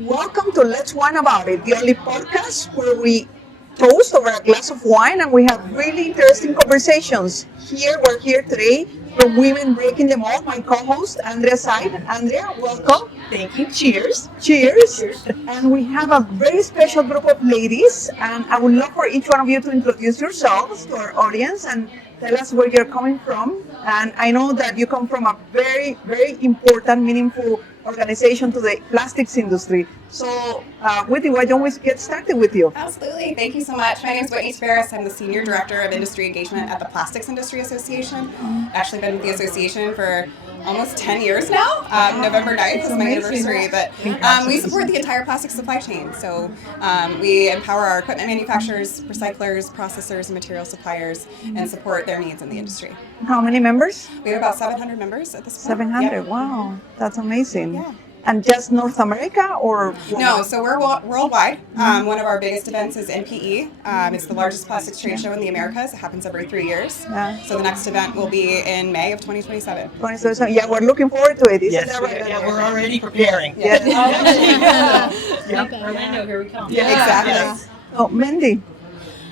Welcome to Let's Wine About It, the only podcast where we toast over a glass of wine and we have really interesting conversations. We're here today from Women Breaking the Mold, my co-host, Andrea Seid. Andrea, welcome. Thank you. Cheers. Cheers. And we have a very special group of ladies, and I would love for each one of you to introduce yourselves to our audience and tell us where you're coming from. And I know that you come from a very, very important, meaningful organization to the plastics industry. So, Whitney, why don't we get started with you? Absolutely. Thank you so much. My name is Whitney Taveras. I'm the Senior Director of Industry Engagement at the Plastics Industry Association. I've actually been with the association for almost 10 years now. November 9th is my anniversary, but we support the entire plastic supply chain. So we empower our equipment manufacturers, recyclers, processors, and material suppliers, and support their needs in the industry. How many members? We have about 700 members at this point. 700, Yep. Wow, that's amazing. Yeah. And just North America or? No, so we're worldwide. One of our biggest events is NPE. It's the largest plastics trade show in the Americas. It happens every 3 years. Yeah. So the next event will be in May of 2027. 27. Yeah, we're looking forward to it. Yes, we're already preparing. Yes. Orlando, here we come. Yeah, exactly. Oh, Mendy.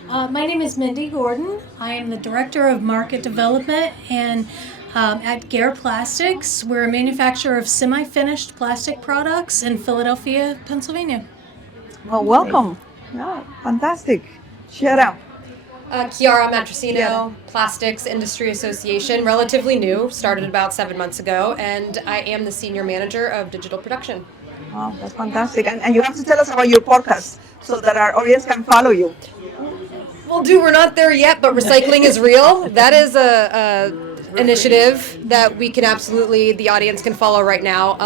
My name is Mendy Gordon. I am the Director of Market Development and at GEHR Plastics. We're a manufacturer of semi-finished plastic products in Philadelphia, Pennsylvania. Well, welcome. Yeah, fantastic. Chiara. Chiara Matriccino, Plastics Industry Association, relatively new, started about 7 months ago, and I am the Senior Manager of Digital Production. Wow, that's fantastic. And you have to tell us about your podcast so that our audience can follow you. We're not there yet, but recycling is real. That is a initiative that we can absolutely, the audience can follow right now.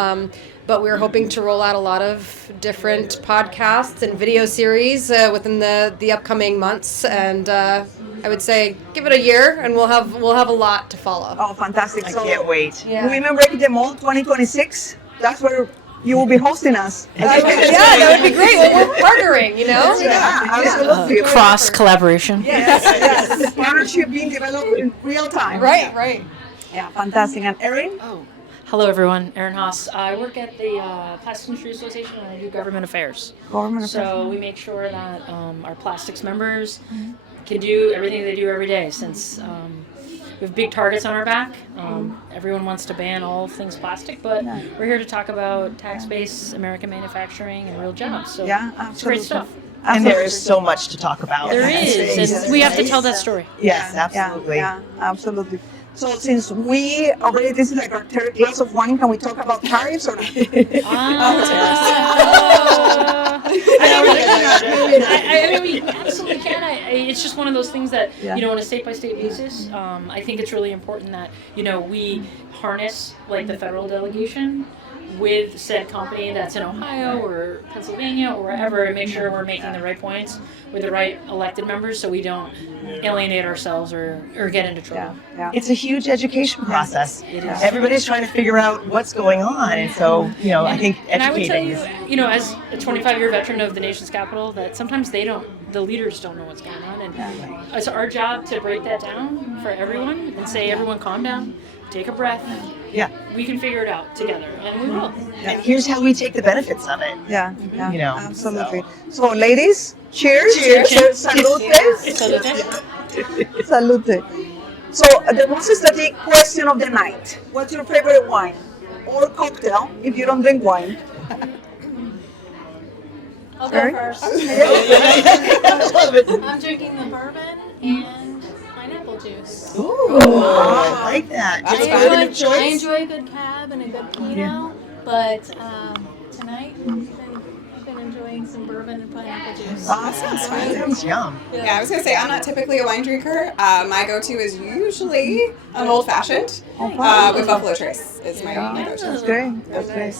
But we're hoping to roll out a lot of different podcasts and video series within the upcoming months, and I would say give it a year, and we'll have a lot to follow. Oh, fantastic! I can't wait. Yeah. Women Breaking the Mold 2026. That's where you will be hosting us. Yeah, that would be great. Well, we're partnering, you know. Yeah, absolutely. Cross collaboration. Yes. The partnership being developed in real time. Right. Yeah, fantastic. And Erin? Hello, everyone. Erin Hass. I work at the Plastics Industry Association and I do government affairs. So we make sure that our plastics members can do everything they do every day since we have big targets on our back. Everyone wants to ban all things plastic, but we're here to talk about tax-based American manufacturing and real jobs. So Yeah, it's absolutely. great stuff. And there is so much to talk about. There is, and we have to tell that story. Yes, absolutely. Yeah, absolutely. So since we already, this is like our third glass of wine, can we talk about tariffs or not? I mean, we absolutely can. It's just one of those things that, on a state-by-state basis, I think it's really important that, we harness, like, the federal delegation with said company that's in Ohio or Pennsylvania or wherever, and make sure we're making the right points with the right elected members so we don't alienate ourselves or get into trouble. Yeah. It's a huge education process. It is. Everybody's trying to figure out what's going on, and so, I think And I would tell educating you, is... as a 25-year veteran of the nation's capital, that sometimes the leaders don't know what's going on, and it's our job to break that down for everyone and say, everyone calm down, take a breath. Yeah. We can figure it out together, and we will. And here's how we take the benefits of it. Yeah, absolutely. so. So, ladies, cheers. Salute. Salute. So, the most static question of the night. What's your favorite wine or cocktail if you don't drink wine? I'll Sorry? go first. I love it. I'm drinking the bourbon and pineapple juice. Ooh, I like that. I Just vitamin of enjoy choice. a good cab and a good Pinot, but tonight I've been enjoying some bourbon and pineapple juice. That sounds yum. Yeah, I was going to say, I'm not typically a wine drinker. My go-to is usually an old-fashioned with Buffalo Trace is my go-to. That's great. That's great.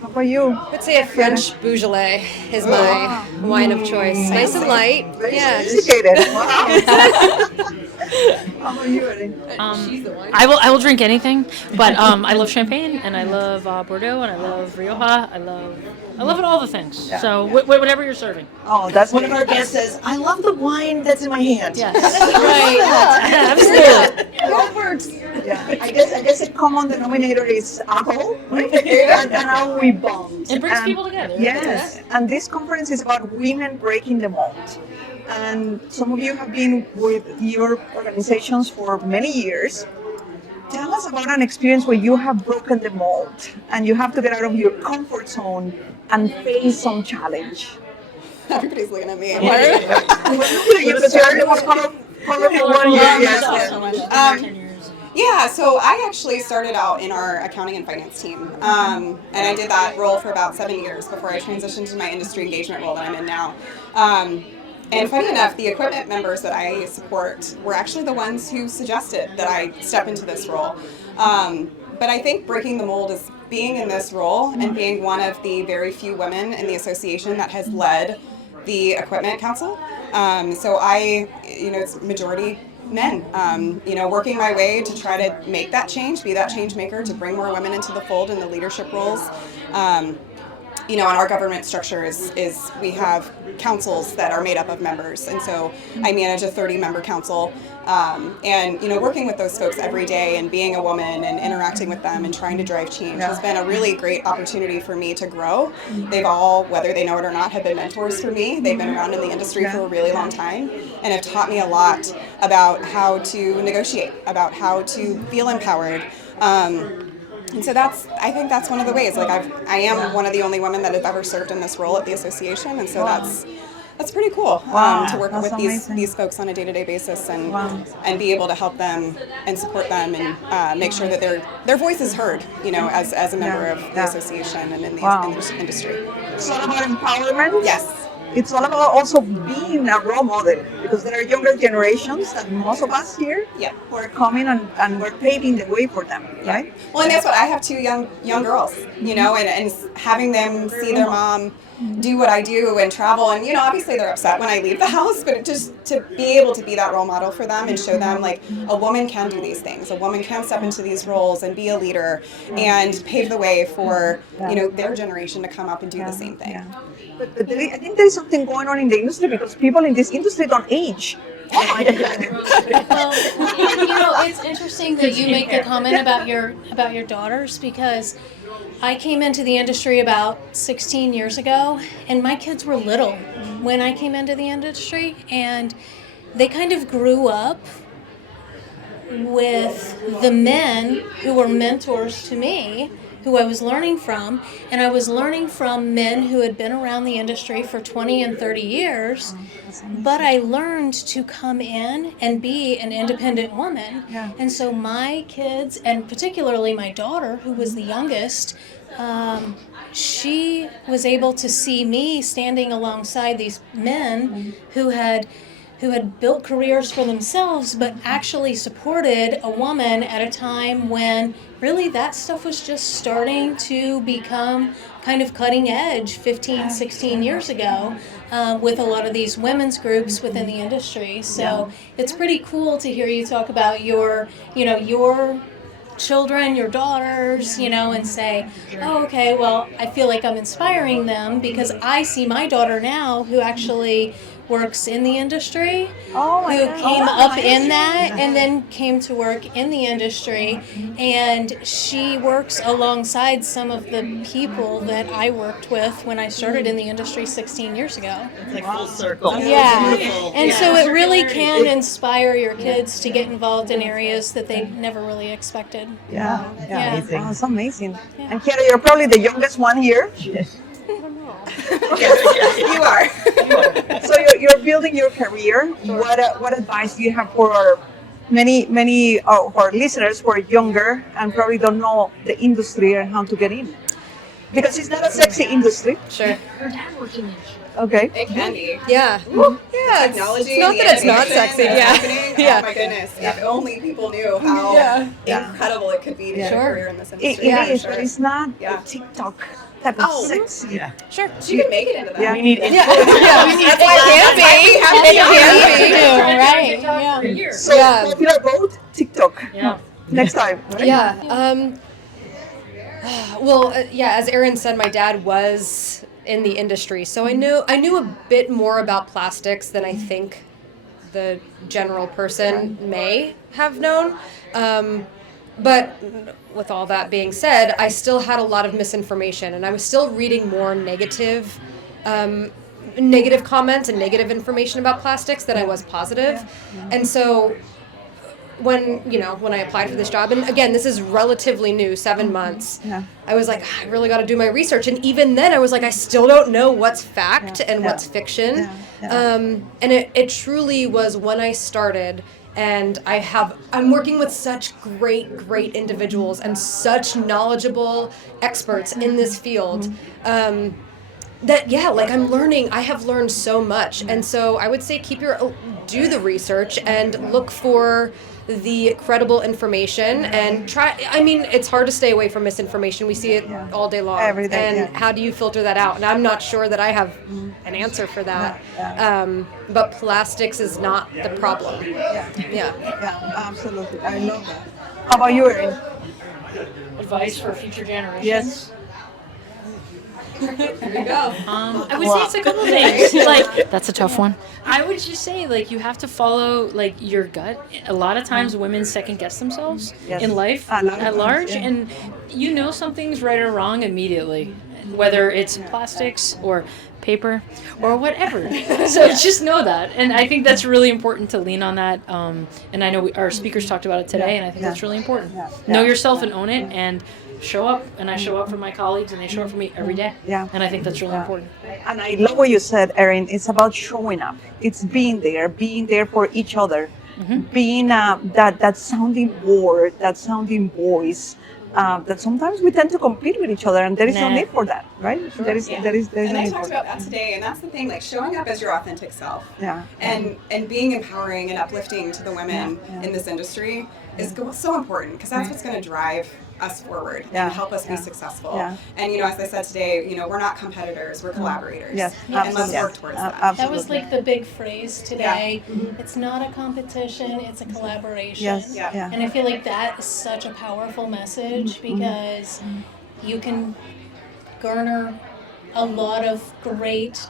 How about you? I would say a French Beaujolais is my wine of choice. Nice and light. Very Yeah. sophisticated. Wow. How about you, Erin? I will drink anything, but I love champagne and I love Bordeaux and I love Rioja. I love it all the things. Yeah. So whatever you're serving. Oh, that's One of our guests says, I love the wine that's in my hand. Yes. Absolutely. That works. Yeah. I guess the common denominator is alcohol, right? And now we bond. It brings people together. Yes. And this conference is about women breaking the mold. And some of you have been with your organizations for many years. Tell us about an experience where you have broken the mold and you have to get out of your comfort zone and face some challenge. Everybody's looking at me. Yeah, so I actually started out in our accounting and finance team, and I did that role for about 7 years before I transitioned to my industry engagement role that I'm in now. And funny enough, the equipment members that I support were actually the ones who suggested that I step into this role. But I think breaking the mold is being in this role and being one of the very few women in the association that has led the equipment council. So it's majority men, working my way to try to make that change, be that change maker, to bring more women into the fold in the leadership roles. And our government structure is we have councils that are made up of members, and so I manage a 30-member council, and working with those folks every day and being a woman and interacting with them and trying to drive change has been a really great opportunity for me to grow. They've all, whether they know it or not, have been mentors for me. They've been around in the industry for a really long time and have taught me a lot about how to negotiate, about how to feel empowered. And so I think that's one of the ways. Like I am one of the only women that have ever served in this role at the association, and so that's pretty cool to work with these folks on a day-to-day basis and be able to help them and support them and make sure that their voice is heard. As a member of the association and in the industry. It's all about empowerment. Yes. It's all about also being a role model, because there are younger generations that most of us here who are coming and we're paving the way for them, right? Well, and that's what I have two young girls, and having them see their mom do what I do and travel, and obviously they're upset when I leave the house, but just to be able to be that role model for them and show them like a woman can do these things, a woman can step into these roles and be a leader and pave the way for their generation to come up and do the same thing. But I think there is something going on in the industry, because people in this industry don't age. Oh my God. Well, it's interesting that you make the comment about your daughters, because I came into the industry about 16 years ago, and my kids were little when I came into the industry, and they kind of grew up with the men who were mentors to me, who I was learning from, and I was learning from men who had been around the industry for 20 and 30 years, but I learned to come in and be an independent woman. And so my kids, and particularly my daughter, who was the youngest, she was able to see me standing alongside these men who had built careers for themselves, but actually supported a woman at a time when really that stuff was just starting to become kind of cutting edge 15, 16 years ago, with a lot of these women's groups within the industry. So it's pretty cool to hear you talk about your children, your daughters, and say, oh, okay, well, I feel like I'm inspiring them, because I see my daughter now who actually works in the industry, who came up in that and then came to work in the industry, and she works alongside some of the people that I worked with when I started in the industry 16 years ago. It's like full circle. And so it really can inspire your kids to get involved in areas that they never really expected. Amazing. Oh, it's amazing. And Chiara, you're probably the youngest one here. You are. So you're building your career. What advice do you have for our many of our listeners who are younger and probably don't know the industry and how to get in? because it's not a sexy industry. Sure. Okay. It can be. Yeah. Yeah. Technology. It's not the that it's not innovation sexy. that's Yeah. happening, Yeah. Oh my goodness. If only people knew how incredible it could be to get a career in this industry. It is, for but sure. it's not Yeah. TikTok type of Oh. sexy. Yeah. Sure. You can make it into that. Yeah. We need Yeah. That's why it can be. It can Right. For Yeah. years. So Yeah. popular vote, TikTok. Yeah. Next time. be. Yeah. Well, as Erin said, my dad was in the industry, so I knew a bit more about plastics than I think the general person may have known. But with all that being said, I still had a lot of misinformation, and I was still reading more negative comments and negative information about plastics than I was positive. And so when I applied for this job, and again, this is relatively new, 7 months, I was like, I really got to do my research. And even then I was like, I still don't know what's fact and what's fiction. And it truly was when I started, and I'm working with such great individuals and such knowledgeable experts in this field, I'm learning. I have learned so much. And so I would say do the research and look for the credible information and it's hard to stay away from misinformation. We see it all day long. Every day, and how do you filter that out? And I'm not sure that I have an answer for that. But plastics is not the problem. Yeah, absolutely. I love that. How about you, Erin? Advice for future generations. Yes. I would say it's a couple things. Like, that's a tough one. I would just say, like, you have to follow, like, your gut. A lot of times women second guess themselves in life at large, and you know something's right or wrong immediately, whether it's plastics or paper or whatever. So just know that, and I think that's really important to lean on that. And I know our speakers talked about it today, and I think that's really important. Know yourself and own it, and show up. And I show up for my colleagues, and they show up for me every day. And I think that's really important. And I love what you said, Erin. It's about showing up. It's being there for each other, being that sounding board, that sounding voice. That sometimes we tend to compete with each other, and there is no need for that, right? Sure. There is no And I need talked for about that today, and that's the thing, like showing up as your authentic self. Yeah. And being empowering and uplifting to the women in this industry is so important, because that's what's going to drive us forward and help us be successful. And as I said today, we're not competitors, we're collaborators. Yes, and let's work towards that. Absolutely. That was like the big phrase today. It's not a competition, it's a collaboration. Yes. And I feel like that is such a powerful message, because you can garner a lot of great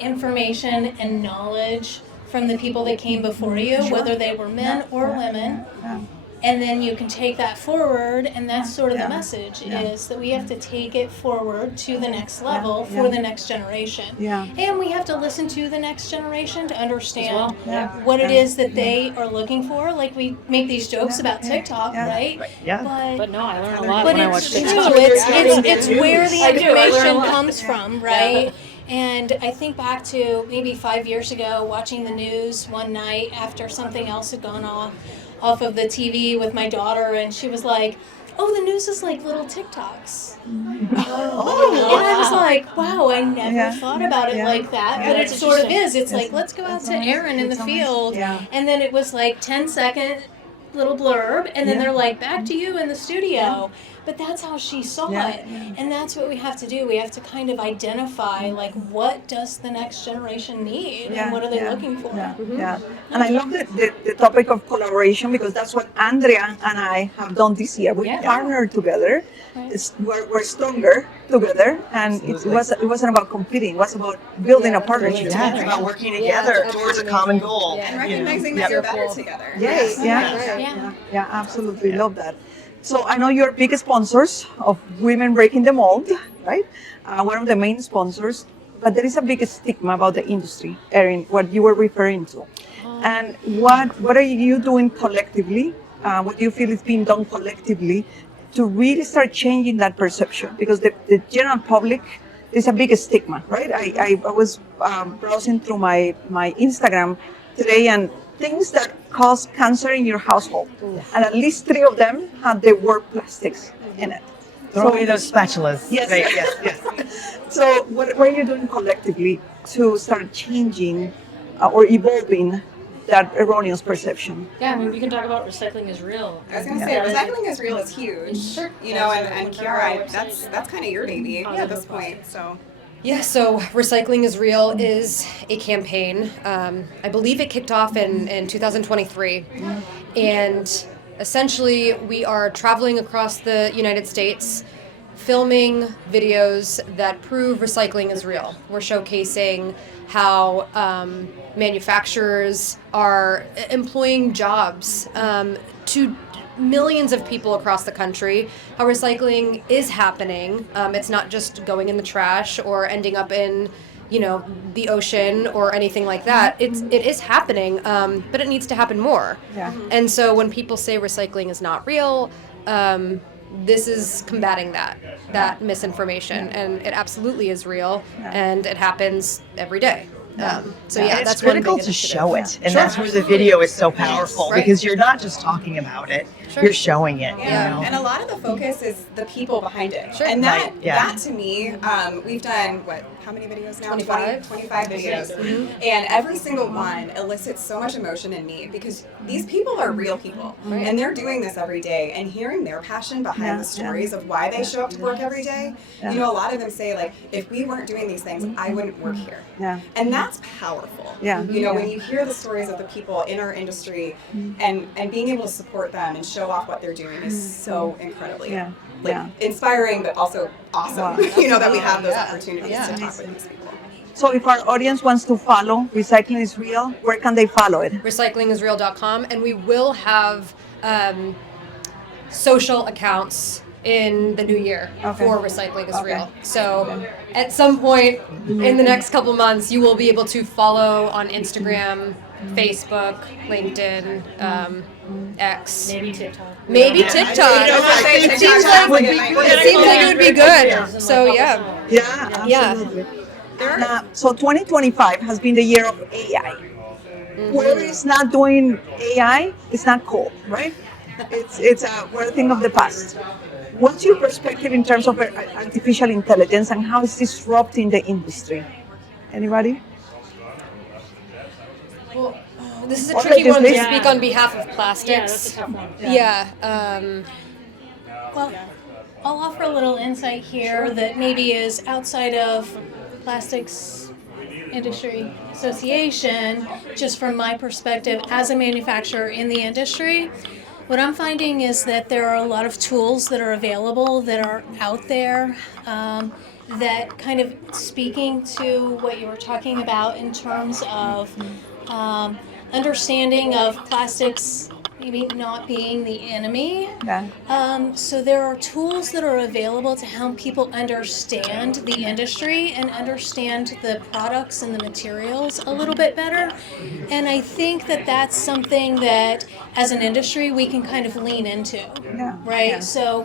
information and knowledge from the people that came before you, whether they were men or women. And then you can take that forward, and that's sort of the message, is that we have to take it forward to the next level for the next generation. And we have to listen to the next generation to understand what it is that they are looking for. Like, we make these jokes about TikTok, right? But no, I learn a lot when I watch But TikTok. it's where the I do. I learn a information lot. comes from, right? And I think back to maybe 5 years ago, watching the news one night after something else had gone off of the TV with my daughter, and she was like, "Oh, the news is like little TikToks." And I was like, "Wow, I never thought about it like that." But it sort of is. It's like, let's go out to Erin in the field, and then it was like 10-second little blurb, and then they're like, "Back to you in the studio." But that's how she saw it. And that's what we have to do. We have to kind of identify, like, what does the next generation need, and what are they looking for? And I love the topic of collaboration, because that's what Andrea and I have done this year. We partnered together. We're stronger together, and it wasn't about competing. It was about building a partnership. It's about working together towards a common goal. And recognizing that you're better together. Yeah, absolutely. Love that. So I know you're big sponsors of Women Breaking the Mold, right? One of the main sponsors, but there is a big stigma about the industry, Erin, what you were referring to. And what are you doing collectively? What do you feel is being done collectively to really start changing that perception? Because the general public, there's a big stigma, right? I was browsing through my Instagram today, and things that cause cancer in your household, and at least 3 of them had the word plastics in it. Throw away those spatulas. Yes. Right, yes. So what are you doing collectively to start changing or evolving that erroneous perception? Yeah, I mean, we can talk about recycling is real. I was going to say, recycling is real is huge. Sure. You know, and Chiara, that's kind of your baby at this point. So. Yeah, so Recycling is Real is a campaign. I believe it kicked off in 2023. And essentially, we are traveling across the United States, filming videos that prove recycling is real. We're showcasing how manufacturers are employing jobs to millions of people across the country, how recycling is happening. It's not just going in the trash or ending up in, the ocean or anything like that. It is happening, but it needs to happen more. Yeah. And so when people say recycling is not real, this is combating that misinformation, and it absolutely is real, and it happens every day. So And it's that's one critical big to initiative. show it, and Sure. that's where the video is so powerful Right. because you're not just talking about it; Sure. you're showing it. Yeah, You know? and a lot of the focus is the people behind it. Sure. And that, Right, yeah. that to me, we've done, how many videos now? 25. 25 videos. And every single one elicits so much emotion in me because these people are real people. Right. And they're doing this every day. And hearing their passion behind Yeah, the stories of why they show up to work every day, Yeah. a lot of them say, like, if we weren't doing these things, I wouldn't work here. Yeah. And that's powerful. Yeah. When you hear the stories of the people in our industry and being able to support them and show off what they're doing is so incredibly Yeah. Yeah. inspiring, but also awesome. Wow. That we have those Yeah. opportunities Yeah. to talk with these people. So if our audience wants to follow Recycling is Real, where can they follow it? recyclingisreal.com, and we will have social accounts in the new year Okay. for Recycling is Okay. Real. So at some point in the next couple months, you will be able to follow on Instagram, Facebook, LinkedIn, X, Maybe TikTok. maybe TikTok. I think It seems TikTok like would be great. it would be good. So yeah. Yeah, Yeah. absolutely. So 2025 has been the year of AI. Whoever is not doing AI, it's not cool, right? It's we're a thing of the past. What's your perspective in terms of artificial intelligence and how it's disrupting the industry? Anybody? Well, this is a Or tricky one to legislation. speak on behalf of Yeah, plastics. that's a tough one. Yeah. Well, I'll offer a little insight here that maybe is outside of Plastics Industry Association, just from my perspective as a manufacturer in the industry. What I'm finding is that there are a lot of tools that are available that are out there that kind of speaking to what you were talking about in terms of understanding of plastics maybe not being the enemy. Yeah. So there are tools that are available to help people understand the industry and understand the products and the materials a little bit better. And I think that that's something that as an industry we can kind of lean into, Yeah. right? Yeah. So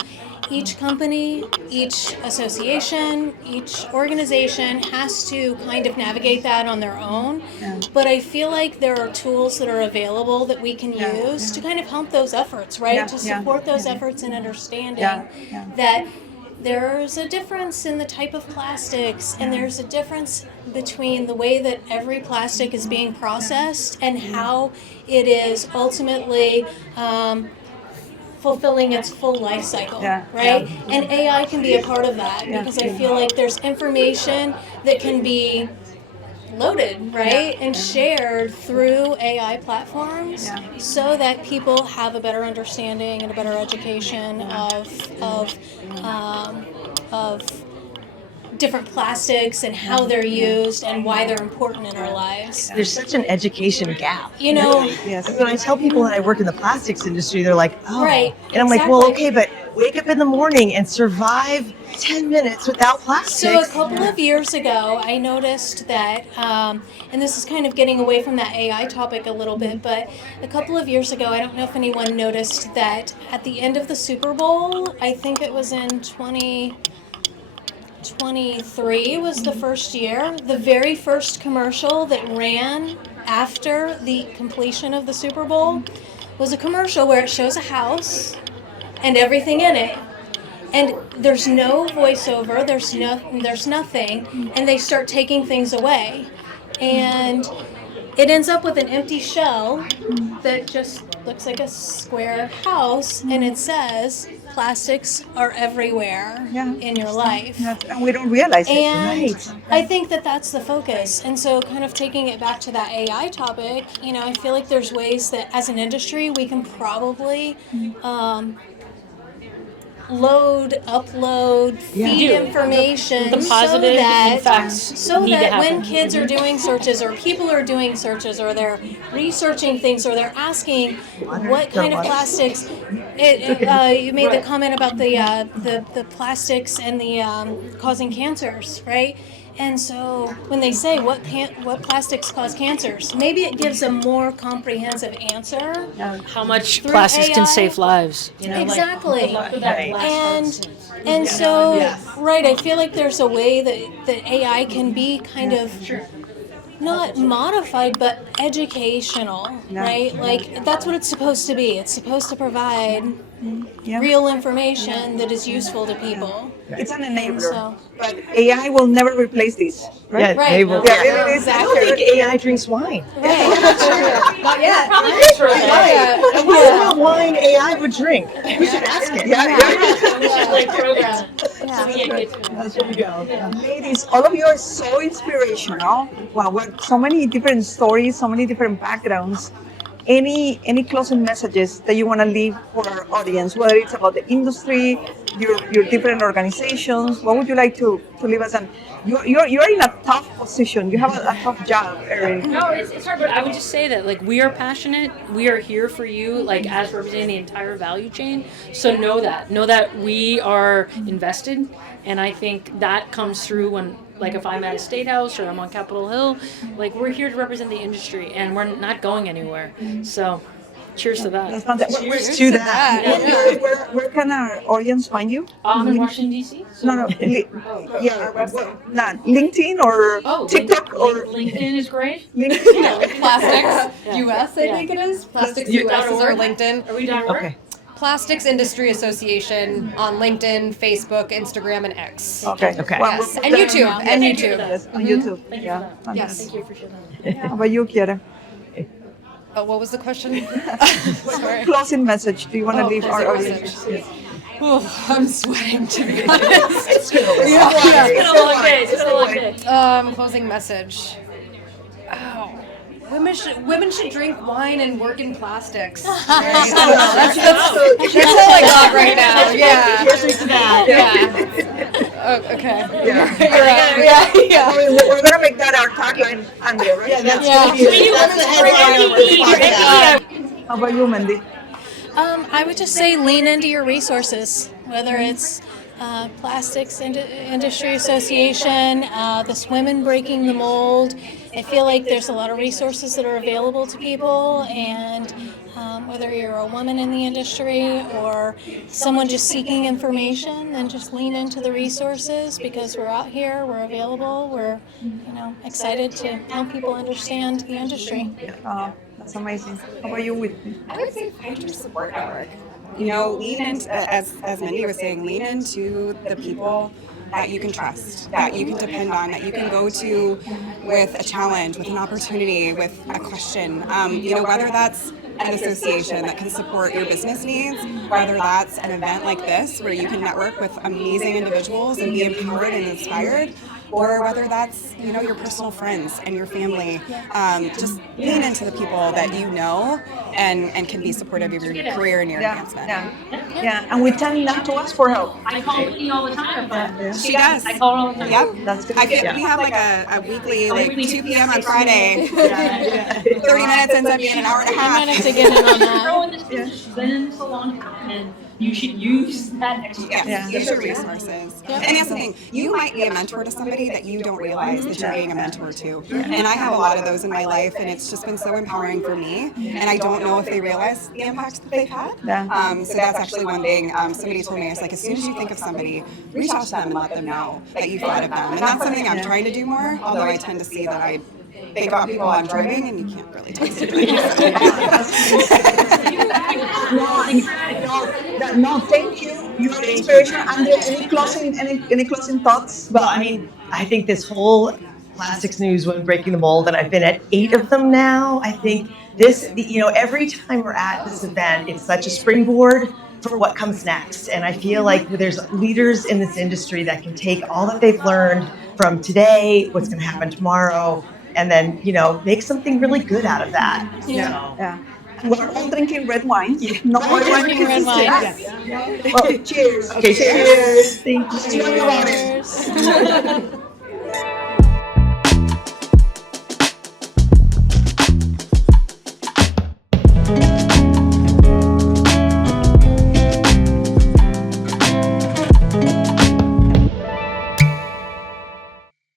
each company, each association, each organization has to kind of navigate that on their own. Yeah. But I feel like there are tools that are available that we can Yeah, use to kind of help those efforts, right? Yeah, To yeah, support those efforts and understanding Yeah. that there's a difference in the type of plastics, and there's a difference between the way that every plastic is being processed and how it is ultimately fulfilling its full life cycle, Yeah, right? yeah. And AI can be a part of that because I feel like there's information that can be loaded, right, and shared through AI platforms Yeah. so that people have a better understanding and a better education of different plastics and how they're used and why they're important in our lives. There's such an education gap. You know, Yes. When I tell people that I work in the plastics industry, they're like, oh. Right, And I'm like, well, exactly. okay, but wake up in the morning and survive 10 minutes without plastics. So a couple of years ago, I noticed that, and this is kind of getting away from that AI topic a little bit, but a couple of years ago, I don't know if anyone noticed that at the end of the Super Bowl, I think it was in 2023 was the first year, the very first commercial that ran after the completion of the Super Bowl was a commercial where it shows a house and everything in it. and there's no voiceover, there's nothing, and they start taking things away, and it ends up with an empty shell that just looks like a square house, and it says plastics are everywhere in your life. And we don't realize it. And I think that that's the focus. And so kind of taking it back to that AI topic, I feel like there's ways that as an industry we can probably upload, feed information The positive effects so need to that happen. when kids are doing searches or people are doing searches or they're researching things or they're asking what kind of plastics, you made the comment about the plastics and the causing cancers, right? And so when they say what plastics cause cancers, maybe it gives a more comprehensive answer. How much Through plastics can AI? save lives? Exactly. And And so, right, I feel like there's a way that AI can be kind of not modified, but educational, right? Like, that's what it's supposed to be. It's supposed to provide real information that is useful to people. It's an enabler, So- but AI will never replace this. Right? Yeah, Right. they will. Yeah, it is. I don't think AI drinks wine. Not yet. probably good for And what about wine AI would drink? We should ask it. like program. There we go. Ladies, all of you are so inspirational. Wow, what so many different stories, so many different backgrounds. Any closing messages that you want to leave for our audience, whether it's about the industry, your different organizations? What would you like to leave us? And you're in a tough position. You have a tough job, Erin. No, it's hard, but I would just say that we are passionate. We are here for you, as representing the entire value chain. So know that we are invested, and I think that comes through when. If I'm at a State House or I'm on Capitol Hill, we're here to represent the industry and we're not going anywhere. So, cheers to that. That's fantastic. Cheers to that. Where can our audience find you? I'm in Washington, D.C. So No. LinkedIn or TikTok or LinkedIn is great. LinkedIn. Plastics US, I think it is. Plastics US is our LinkedIn. Are we done? Okay. Plastics Industry Association on LinkedIn, Facebook, Instagram, and X. Okay. Okay. Well, Yes, and YouTube. And YouTube. Yes, on YouTube. Thank you Yeah. for that. Yes. Thank you for sharing that. How about you, Chiara? Oh, what was the question? Sorry. Closing message. Do you want to leave our closing audience? message. I'm sweating, to be honest. It's been a long day. It's been a long day. Closing message. Oh. Women should drink wine and work in plastics. That's all I got right now. Yeah. Cheers to that. Yeah. Oh, okay. Yeah. Yeah. We're gonna make that our tagline, Andrea, right? Yeah, that's Yeah. gonna be that's the headline of our podcast. How about you, Mendy? I would just say lean into your resources, whether it's Plastics Industry Association, this Women Breaking the Mold. I feel like there's a lot of resources that are available to people, and whether you're a woman in the industry or someone just seeking information, then just lean into the resources because we're out here, we're available, we're excited to help people understand the industry. That's amazing. How about you, Whitney? I would say find your support network. Lean into, as Mendy was saying, lean into the people that you can trust, that you can depend on, that you can go to with a challenge, with an opportunity, with a question. Whether that's an association that can support your business needs, whether that's an event like this where you can network with amazing individuals and be empowered and inspired, or whether that's your personal friends and your family. Just lean into the people that you know and can be supportive of your career and your advancement. Yeah. And we tend not to ask for help. I call Whitney all the time. She does. I call her all the time. Yep. That's good. We have a weekly 2 p.m. on Friday. 30 minutes ends up being an hour and a half. Minutes to get in on that. Girl in this business, she's been in this a long time, and you should use that expertise. Yes, use your resources. And that's the thing, you might be a mentor to somebody that you don't realize that you're being a mentor to. And I have a lot of those in my life, and it's just been so empowering for me. And I don't know if they realize the impact that they've had. So that's actually one thing somebody told me. It's as soon as you think of somebody, reach out to them and let them know that you thought of them. And that's something I'm trying to do more, although I tend to see that I think about people I'm driving, and you can't really tell. No, thank you. You're an inspiration. Andre, any closing thoughts? Well, I mean, I think this whole plastics news when breaking the mold, and I've been at 8 of them now. I think every time we're at this event, it's such a springboard for what comes next. And I feel like there's leaders in this industry that can take all that they've learned from today, what's going to happen tomorrow, and then, make something really good out of that. Yeah. We're all drinking red wine. No We're drinking red wine. Well, cheers. Okay, cheers. Thank you. See you on the bottom. Cheers.